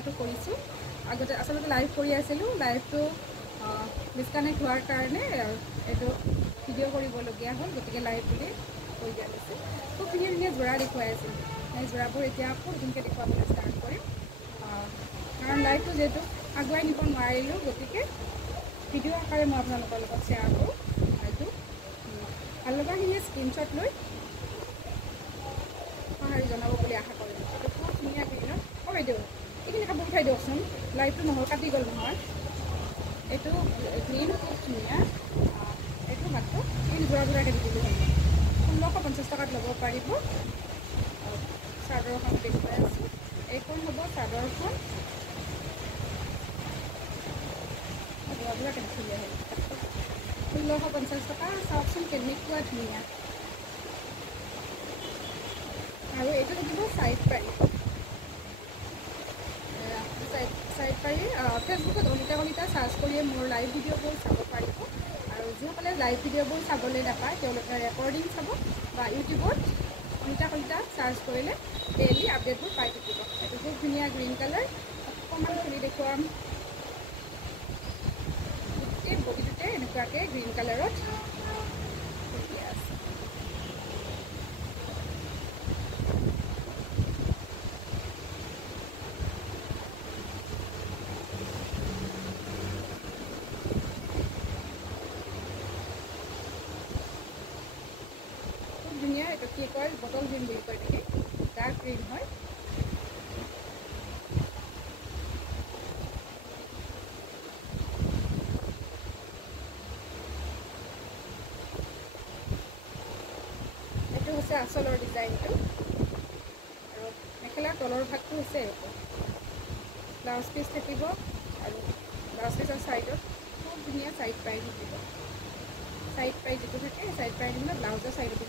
ভিডিঅ'টো কৰিছোঁ আগতে আচলতে লাইভ কৰি আছিলোঁ লাইভটো ডিছকানেক্ট হোৱাৰ কাৰণে এইটো ভিডিঅ' কৰিবলগীয়া হ'ল গতিকে লাইভ বুলি কৈ দিয়া গৈছে খুব ধুনীয়া ধুনীয়া যোৰা দেখুৱাই আছিল এই যোৰাবোৰ এতিয়া আকৌ নতুনকৈ দেখুৱাবলৈ ষ্টাৰ্ট কৰিম কাৰণ লাইভটো যিহেতু আগুৱাই নিব নোৱাৰিলোঁ গতিকে ভিডিঅ' আকাৰে মই আপোনালোকৰ লগত শ্বেয়াৰ কৰোঁ হয়তো ভাল লগাখিনিয়ে স্ক্ৰীনশ্বট লৈ সঁহাৰি জনাব বুলি আশা কৰিলোঁ এইটো খুব ধুনীয়া গ্ৰীণত বাইদেউ এইখিনি কাপোৰ উঠাই দিয়কচোন লাইভটো নহ'ল কাটি গ'ল নহয় এইটো গ্ৰীণ খুব ধুনীয়া এইটো মাত্ৰ এইখিনি যোৰাকে দিবলৈ হ'ব 1650 টকাত ল'ব পাৰিব চাদৰখন দেখুৱাই আছোঁ এইখন হ'ব চাদৰখন যোৰাকে দেখিলে হ'ল 1650 টকা চাওকচোন কেনেকুৱা ধুনীয়া আৰু এইটো থাকিব ছাইড পাৰি ফেচবুকত অনিতা চাৰ্চ কৰিয়ে মোৰ লাইভ ভিডিঅ'বোৰ চাব পাৰিব আৰু যিসকলে লাইভ ভিডিঅ'বোৰ চাবলৈ নাপায় তেওঁলোকে ৰেকৰ্ডিং চাব বা ইউটিউবত অনিতা চাৰ্চ কৰিলে ডেইলি আপডেটবোৰ পাই থাকিব এইটো খুব ধুনীয়া গ্ৰীণ কালাৰ অকণমান খুলি দেখুৱাম গোটেই বডিটোতে এনেকুৱাকৈ গ্ৰীণ কালাৰত ধুনীয়া এইটো কি কয় বটল গ্ৰীণ বুলি কয় নেকি ডাৰ্ক গ্ৰীণ হয় এইটো হৈছে আচলৰ ডিজাইনটো আৰু মেখেলাৰ তলৰ ভাগটো হৈছে এইটো ব্লাউজ পিচ থাকিব আৰু ব্লাউজ পিচৰ ছাইডত খুব ধুনীয়া ছাইড পাই থাকিব ছাইড পাই যিটো থাকে ছাইড পাই থাকিলে ব্লাউজৰ ছাইডতো